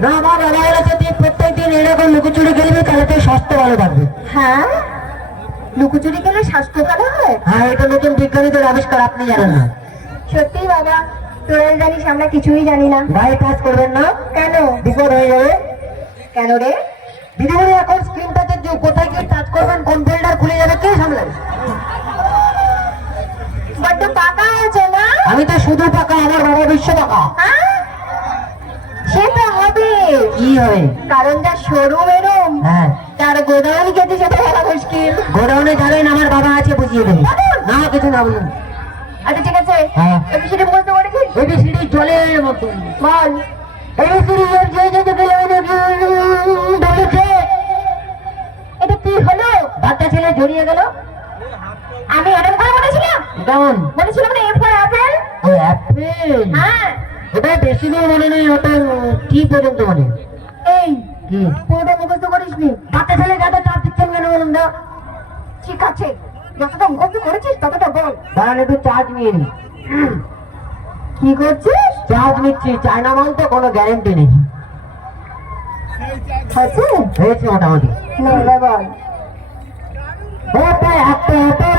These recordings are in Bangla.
না বাবা তুই এরকম লুকোচুরি খেলবি তাহলে তুই স্বাস্থ্য ভালো থাকবে। হ্যাঁ? লুকোচুরি খেলে স্বাস্থ্য ভালো হয়? হ্যাঁ এটা নতুন বিজ্ঞানীদের আবিষ্কার আপনি জানেন না। সত্যি বাবা তোরা জানিস আমরা কিছুই জানি না। ভাই কাজ করবেন না। কেন? বিপদ হয়ে যাবে কেন রে? দিদিমণি এখন স্ক্রিন টাচের যুগ কোথায় গিয়ে টাচ করবেন কোন ফোল্ডার আমি তো শুধু পাকা আমার বাবা বিশ্ব সে তো হবে। কি হবে? কারণ যা সরু বেরোম হ্যাঁ। তার গোদাম খেতে সেটা বলা মুশকিল। গোডাউনে যাবেন আমার বাবা আছে বুঝিয়ে দেবে। না কিছু না বলুন। আচ্ছা ঠিক আছে। হ্যাঁ। এবিসিডি এবিসিডি জলের মতো। বল। এবিসিডি এর যে যে যে বলেছে। এটা কি হলো? বাচ্চা ছেলে জড়িয়ে গেল। আমি এরকম করে বলেছিলাম। কেমন? বলেছিলাম না এ ফর অ্যাপেল ও অ্যাপেল হ্যাঁ। ওটা বেশি দিন মনে নেই ওটা কি পর্যন্ত মনে? এই কি? পুরোটা মুখস্থ করিসনি বাচ্চা ছেলে যাতে চাপ দিচ্ছেন কেন বলুন তো? ঠিক আছে। যতটা মুখস্থ করেছিস ততটা বল। দাঁড়ান একটু চার্জ নিয়ে নি। কি করছিস? চার্জ নিচ্ছি চায়না মাল তো কোনো গ্যারেন্টি নেই। আছে হয়েছে মোটামুটি। না বল ওটা একটা একটা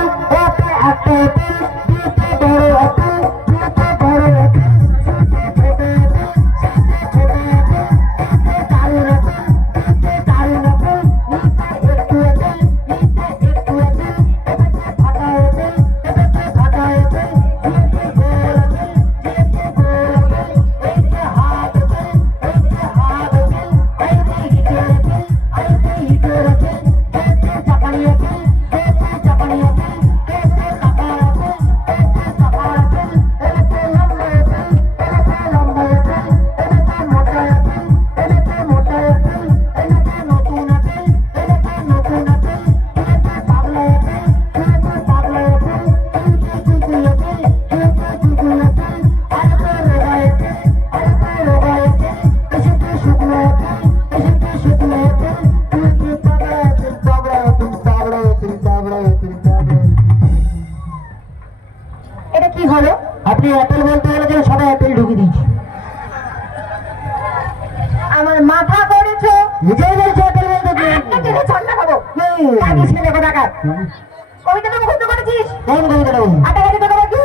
এটা কি হলো? আপনি অ্যাপেল বলতে বলেছেন সবাই অ্যাপেল ঢুকে দিয়েছি। আমার মাথা করেছ নিজেই বলছো অ্যাপেল বলতে গেলে টেনে ঠান্ডা খাব না দেখো টাকা কবিতাটা মুখস্থ করেছিস? কোন কবিতাটা আটা গাছে টাকা বাকি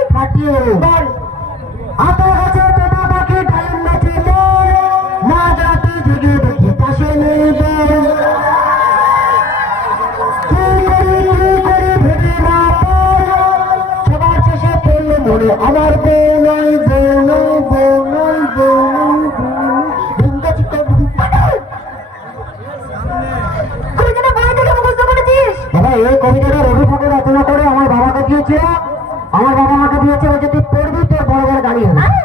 বাবা এই কবিতাটা রবি ঠাকুর রচনা করে আমার বাবাকে দিয়েছে আমার বাবা আমাকে দিয়েছে বলছে তুই পড়বি তোর বড় বড় গাড়ি হবে। হ্যাঁ?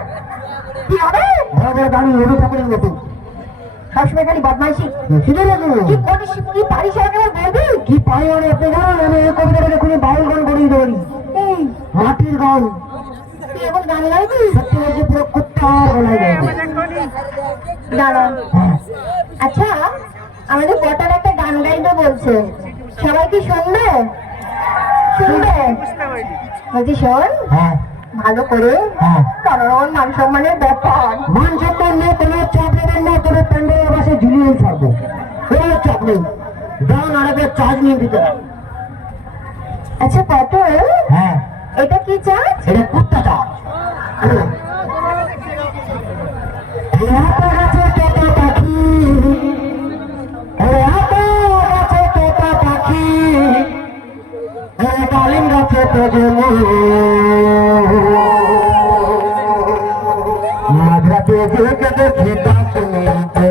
কি হবে? বড় বড় গাড়ি রবি ঠাকুরের মতো। সবসময় খালি বদমাইশি। কি করিস তুই পারিস একবার বলবি? কি পাই ওর আপনি জানেন? আমি এই কবিতাটা এখনই বাউল গান করিয়ে দেবো মাটির গান। তুই এখন গান গাইবি সত্যি বলছি পুরো কুত্তার গলায় গাইবে হ্যাঁ আচ্ছা আমাদের কটার একটা গান গাইতে বলছে সবাই কি শুনবে শুনবে বলছি শোন ভালো করে কারণ মান সম্মানের ব্যাপার মান সম্মান নিয়ে কোনো চাপ নেবেন না তবে প্যান্ডেলের পাশে ঝুলিয়ে থাকব কোনো চাপ নেই যান আরেকবার চার্জ নিয়ে দিতে আচ্ছা পটল হ্যাঁ। এটা কি চার্জ এটা কুত্তা চার্জ মাঝরাতে জেগে দেখি ডাক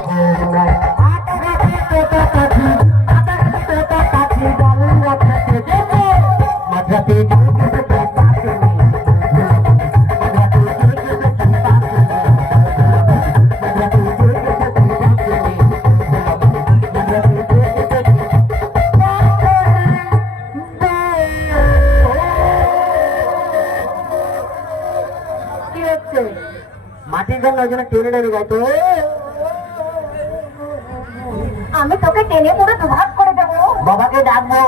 টেনে টেনে আমি তোকে টেনে পুরো দুভাগ করে দেবো। বাবাকে ডাকবো।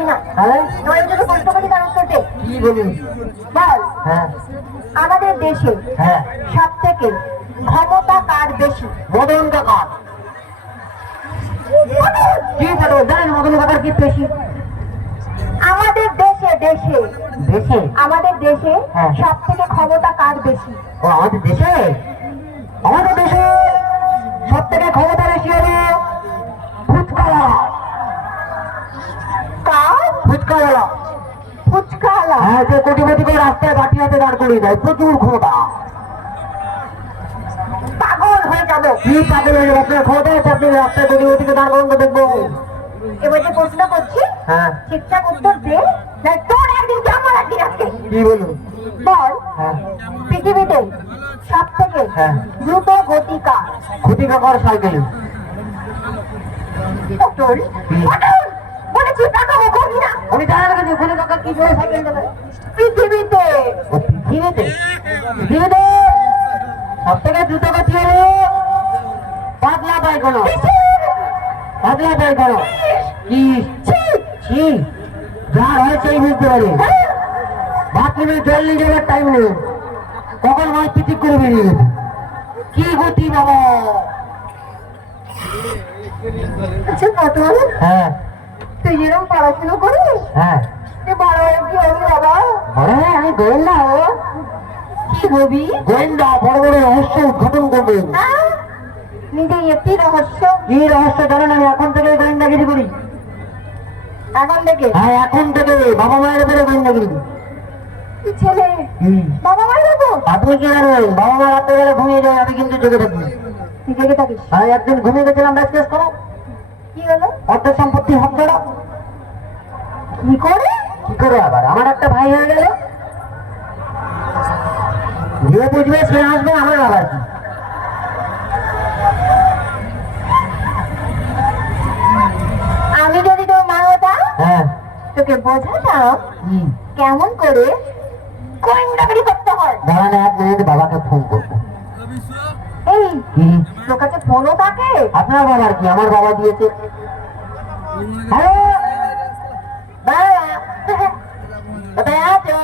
না। হ্যাঁ? নয় যদি কষ্ট করি তার উত্তরতে কি বলি বল। হ্যাঁ। আমাদের দেশে হ্যাঁ। সব থেকে ক্ষমতা কার বেশি? মদন! কাকা কি বলো জানেন মদন কাকার কি পেশি আমাদের দেশে দেশে? আমাদের দেশে হ্যাঁ। সব থেকে ক্ষমতা কার বেশি? ও আমাদের দেশে? আমাদের দেশে সব থেকে ক্ষমতা বেশি হলো ফুচকাওয়ালা কার? ফুচকাওয়ালা ফুচকাওয়ালা হ্যাঁ যে কোটিপতিকে রাস্তায় বাটি হাতে দাঁড় করিয়ে দেয় প্রচুর ক্ষমতা। পাগল হয়ে যাব। কি পাগল হয়ে যাবে? আপনার ক্ষমতা আছে আপনি রাস্তায় কোটিপতিকে দাঁড় করান দেখব। এবার যে প্রশ্ন করছি হ্যাঁ। ঠিকঠাক উত্তর দে না তোর একদিন কেমন একদিন আজকে কি বলুন বল হ্যাঁ। পৃথিবীতে সব থেকে হ্যাঁ। দ্রুত গতিকা সাইকেল। পটল পটল না। উনি কাকা কি করে সাইকেল দেবে? পৃথিবীতে পৃথিবীতে? পৃথিবীতে? সব থেকে দ্রুত গতি হলো পাতলা পায়খানা পাতলা পায়খানা কি ছি। যার হয় সেই বুঝতে পারে। বাথরুমে জল নিয়ে যাওয়ার টাইম নেই। কখন মাছ পিটিক করে বেরিয়ে কি গতি বাবা? আচ্ছা পটল হ্যাঁ। তুই যেরকম পড়াশোনা করিস হ্যাঁ। তুই বড় হয়ে কি হবি বাবা? বড় হয়ে আমি গোয়েন্দা হব। কি হবি? গোয়েন্দা বড় বড় রহস্য উদ্ঘাটন নিজে একটি রহস্য। রহস্য জানেন আমি? এখন থেকে গোয়েন্দাগিরি করি। এখন থেকে? হ্যাঁ এখন থেকে বাবা মায়ের উপরে গোয়েন্দাগিরি ছেলে? বাবা মার যাব আপনি কি জানেন বাবা মা রাত্রে বেলা ঘুমিয়ে যায় আমি কিন্তু জেগে থাকি। তুই জেগে থাকিস? আমি একদিন ঘুমিয়ে গেছিলাম ব্যাস কেস করো। কি হলো? অর্থ সম্পত্তি হাত ধরো কি করে? কি করে আবার? আমার একটা ভাই হয়ে গেল। যে বুঝবে সে আসবে আমার আবার কি আমি যদি তোর মা হতাম হ্যাঁ। তোকে বোঝাতাম কেমন করে গোয়েন্দাগিরি করতে হয়। দাঁড়ান এক মিনিট বাবাকে ফোন করব এই তোর কাছে ফোনও থাকে? আপনার বাবার কি? আমার বাবা দিয়েছে। হ্যালো? কোথায় আছো?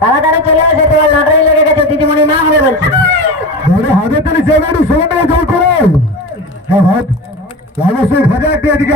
তাড়াতাড়ি চলে এসে তোমার লটারি লেগে গেছে দিদিমণি মা হবে বলছে। জল করে। হ্যাঁ ভাত। অবশ্যই এদিকে